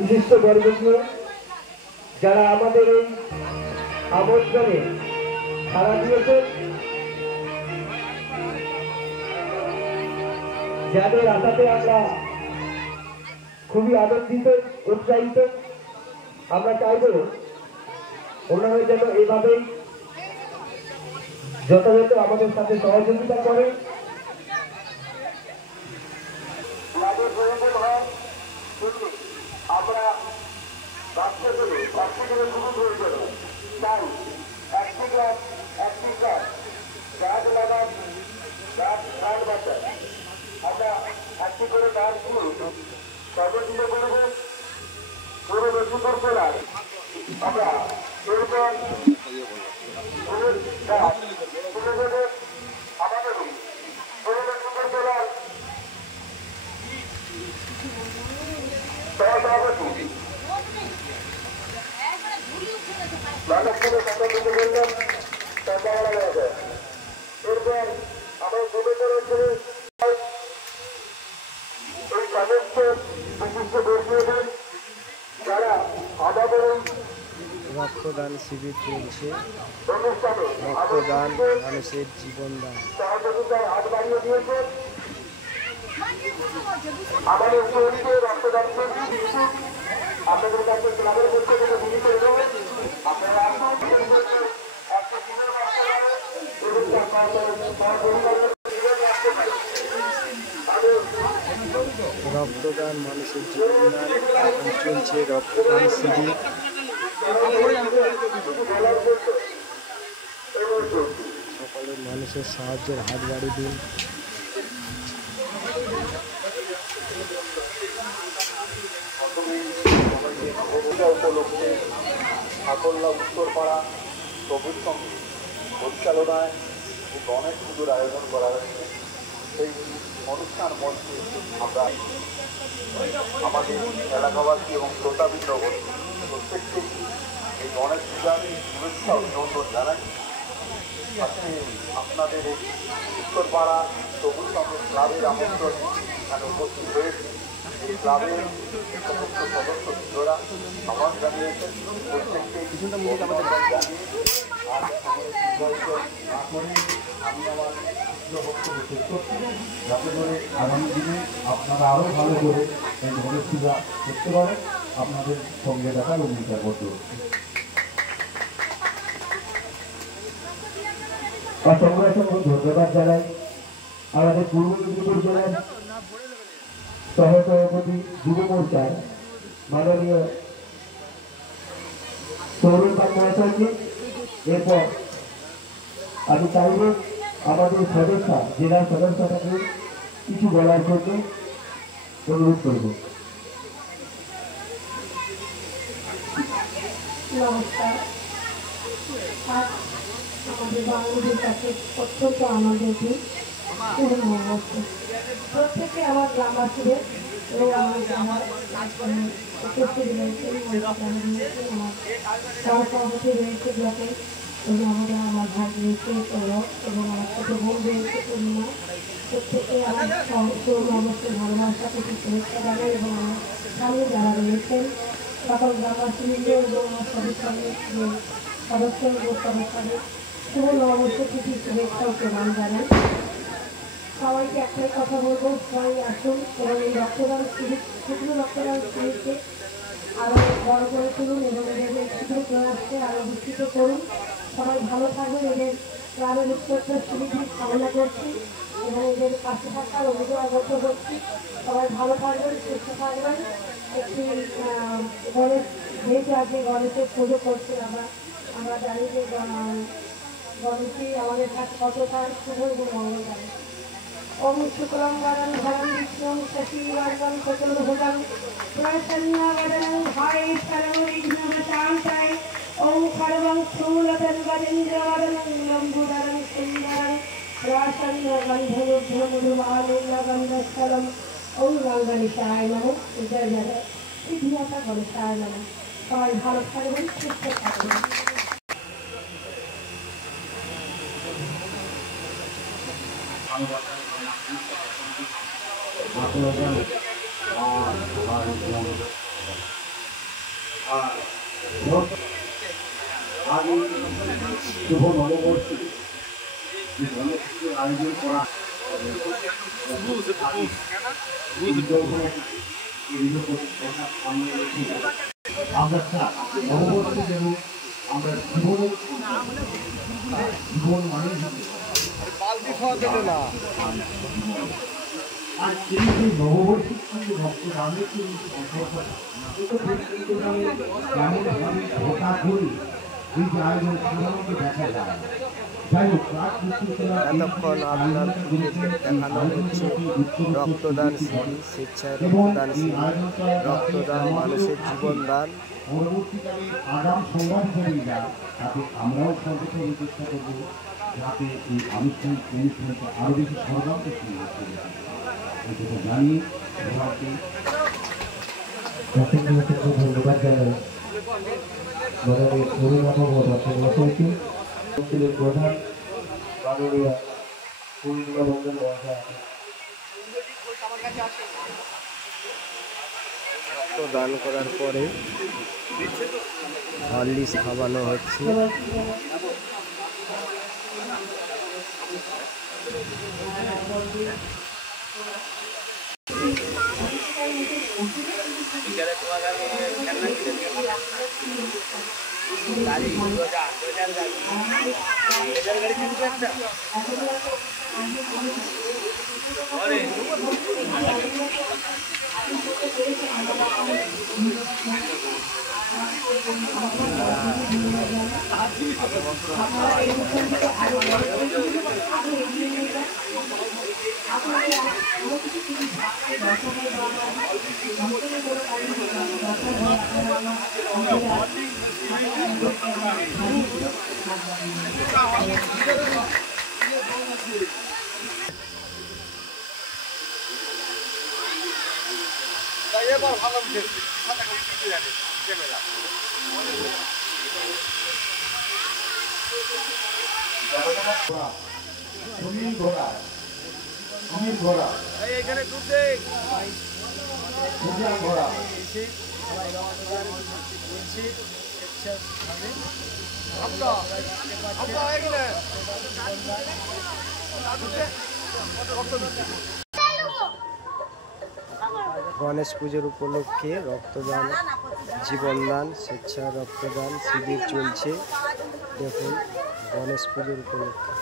বিশিষ্ট বর্গজ্ঞ যারা আমাদের এই আমন্ত্রণে সাড়া দিয়েছে, যাদের আশাতে আমরা খুবই আনন্দিত উৎসাহিত। আমরা চাইব ওনারা যেন এইভাবেই যথাযথ আমাদের সাথে সহযোগিতা করে। আমরা বাচ্চাগুলো খুবই প্রয়োজন, তাই একটি গাছ লাগান, গাছ বাঁচান। আমরা একটি করে গাছগুলো সর্বদিনে করব পুরো মেদিনীপুর জেলায়। আমরা এরকম গাছ তুলে দেবে আমাদের পুরো মেদিনীপুর জেলার সহসভাপতি মানুষগুলো কথা বলতে বললাম সন্ধ্যাবেলা গেছে। এরপর আমরা জমে করেছি এই সমস্ত বিশিষ্ট ব্যক্তিদের যারা আমাদের রক্তদান শিবির চলছে। অনুষ্ঠানে রক্তদান মানুষের জীবনদান। সহযোগিতার হাত বাড়িয়ে দিয়েছে। আমাদের শরীরে রক্তদান করছি, আপনাদের কাছে ক্লাবের পক্ষ থেকে মিলিত হয়ে আপনারা রক্তদান মানুষের জীবনদান। এখন চলছে রক্তদান শিবির। সকলের মানুষের সাহায্যের হাত বাড়িয়ে দিন। উপলক্ষে সাকল্যা উত্তরপাড়া সবুজ সঙ্গে পরিচালনায় এই গণেশ পুজোর আয়োজন করা হয়েছে। সেই অনুষ্ঠান মঞ্চে আমরা আমাদের এলাকাবাসী এবং শ্রোতাবৃন্দ প্রত্যেককে এই গণেশ পূজার শুভেচ্ছা অভিনন্দন জানাই। আজকে আপনাদের এই উত্তরপাড়া সবুজ সঙ্গে ক্লাবের আমন্ত্রণ এখানে উপস্থিত হয়েছে। এই ক্লাবের সমস্ত সদস্য বৃন্দরা আহ্বান জানিয়েছেন প্রত্যেককে অভিনন্দন জানিয়ে আর আমি আমার বক্তব্য শেষ করছি, যাতে করে আগামী দিনে আপনারা আরও ভালো করে এই গণেশ পূজা করতে পারেন। আপনাদের সঙ্গে দেখার অঙ্গীকার করতে হচ্ছে। অসংখ্য ধন্যবাদ জানাই আমাদের পূর্ব মেদিনীপুর জেলার সহসভাপতি যুব মোর্চার মাননীয় সৌরভ মহাশয়কে। এরপর আমি চাইব আমাদের সদস্য জেলার সদস্যটাকে কিছু বলার জন্য অনুরোধ করব। নমস্কার। আজ আমাদের বাঙালিদের কাছে অত্যন্ত আনন্দের দিন। প্রত্যেকে আমার গ্রামবাসীদের এবং আমার যারা উপস্থিত রয়েছেন, আমার সহসভাপতি রয়েছে ব্লকে, এবং আমাদের আমার ভাই রয়েছে সৌরভ, এবং আমার ছোটো বোন রয়েছে পূর্ণিমা। প্রত্যেকে আমার অবশ্যই ভালোবাসা প্রতি শুভেচ্ছা জানাই, এবং আমার সামনে যারা রয়েছেন সকল গ্রামবাসীবৃন্দ এবং আমার সদস্যদের সদস্য এবং সদস্যদের শুভ নববর্ষ তিথি শুভেচ্ছা ও প্রণাম জানাই। সবাইকে একটাই কথা বলবো, সবাই আসুন এবং এই রক্তদান শিবির, ক্ষুদ্র রক্তদান শিবিরকে আরও বড় করে তুলুন এবং এদের ক্ষুদ্র প্রয়াসকে আরও বিস্তৃত করুন। সবাই ভালো থাকবেন। এদের ক্লাবের উত্তরটা শিবির কামনা করছি এবং এদের পাশে থাকার অভিযোগ ব্যক্ত করছি। সবাই ভালো থাকবেন, সুস্থ থাকবেন। একটি গণেশ, যেহেতু আজকে গণেশের পুজো করছি আমরা জানি যে গণেশই আমাদের কাছে কতটা শুভ এবং মঙ্গলকারী। ওম শুক্রম বরং ধরম বিষ্ণুম শশীবর্ণম চতুর্ভুজং প্রসন্নবদनं ধারয়ेत् বিঘ্নবিনাশায়। ওম খড়গং স্থূলতন গজেন্দ্রবদनं লম্বোদরং সুন্দরং প্রসন্নগন্ধমুগ্ধমধুমালিন্যগন্ধস্থলম। ওম গঙ্গণেশায় নমঃ। জয় জয় সিদ্ধিদাতা গণেশায় নমঃ। সবাই ভালো থাকবেন, সুস্থ থাকবেন। আপনারা আর আগে শুভ নববর্ষে যে গণেশের আয়োজন করা আমরা নববর্ষে যেন আমরা জীবন মানে আর সেই যে নববর্ষের সঙ্গে রক্তদানের কিন্তু যেমনভাবে ধোকা করি এই যে আয়োজন সাধারণত দেখা যায়। যাই হোক এতক্ষণ আপনাদেরকে দেখানো হচ্ছে রক্তদান শিবির, স্বেচ্ছায় রক্তদান শিবির, রক্তদান মানুষের জীবনদান। পরবর্তীকালে আগাম সংবাদ হিসেবে যায় তাতে আমরাও সর্বত্র চেষ্টা করবো যাতে এই আনুষ্ঠানিক অনুষ্ঠানটা আরো বেশি সর্বাঙ্গে সুন্দর করে এটা জানিয়ে সবাইকে ধন্যবাদ জানাই। প্রধান মাননীয় পূর্ণিমা মন্ডল মহাশয় রক্তদান করার পরে হরলিক্স খাওয়ানো হচ্ছে। এখানে দুধ দেখ গণেশ পুজোর উপলক্ষে রক্তদান, জীবনদান, স্বেচ্ছায় রক্তদান শিবির চলছে। দেখুন গণেশ পুজোর উপলক্ষে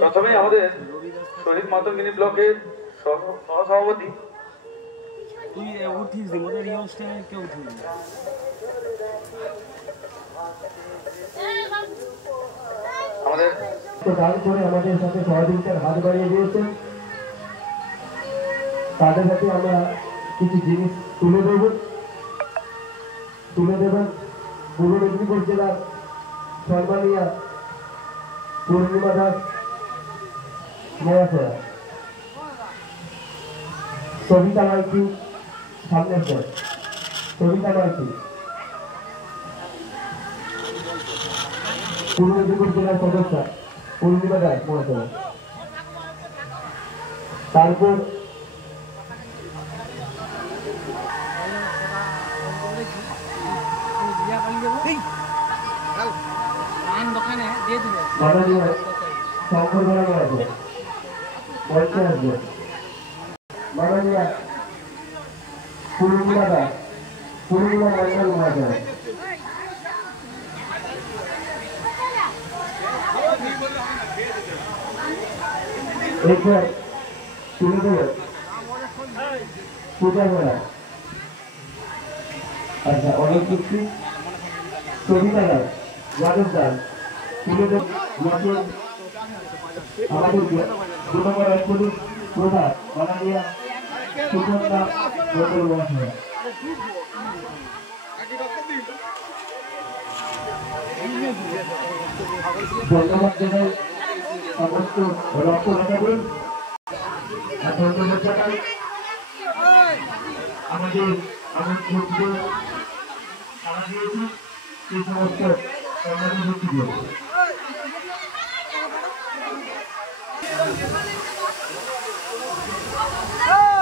প্রথমে আমাদের শহীদ মাতঙ্গিনী ব্লকের সহসভাপতি আমাদের দান করে আমাদের সাথে সহযোগিতার হাত বাড়িয়ে দিয়েছেন। তাদের সাথে আমরা কিছু জিনিস তুলে দেবেন পূর্ব মেদিনীপুর জেলার সম্মানীয় পূর্ণিমা দাস মহাশয়া, সবিতা মাইতি সামনে সবিতা মাইতি পূর্ব মেদিনীপুর জেলার সদস্য পূর্ণিমা দাস মহাশয়া। তারপর মাননীয় শঙ্কর বড় মহাশয় মঞ্চে আসবেন। মাননীয় পূর্ণিমা দাস, পূর্ণিমা মন্ডল মহাশয়। এরপর তুলে দেবেন পূজা করা। আচ্ছা, অনেক কিছু সবিতা দাস, যাদব দাস তুলে দেবেন আমাদের 2 নম্বর অঞ্চলের প্রধান মাননীয় সুচন্দা মন্ডল মহাশয়। ধন্যবাদ জানাই সমস্ত রক্তদাতাদের। ধন্যবাদ জানাই আমাদের আমার ক্ষেত্রে সারা দিয়েছি সেই সমস্ত কর্মী ব্যক্তিদের Hey!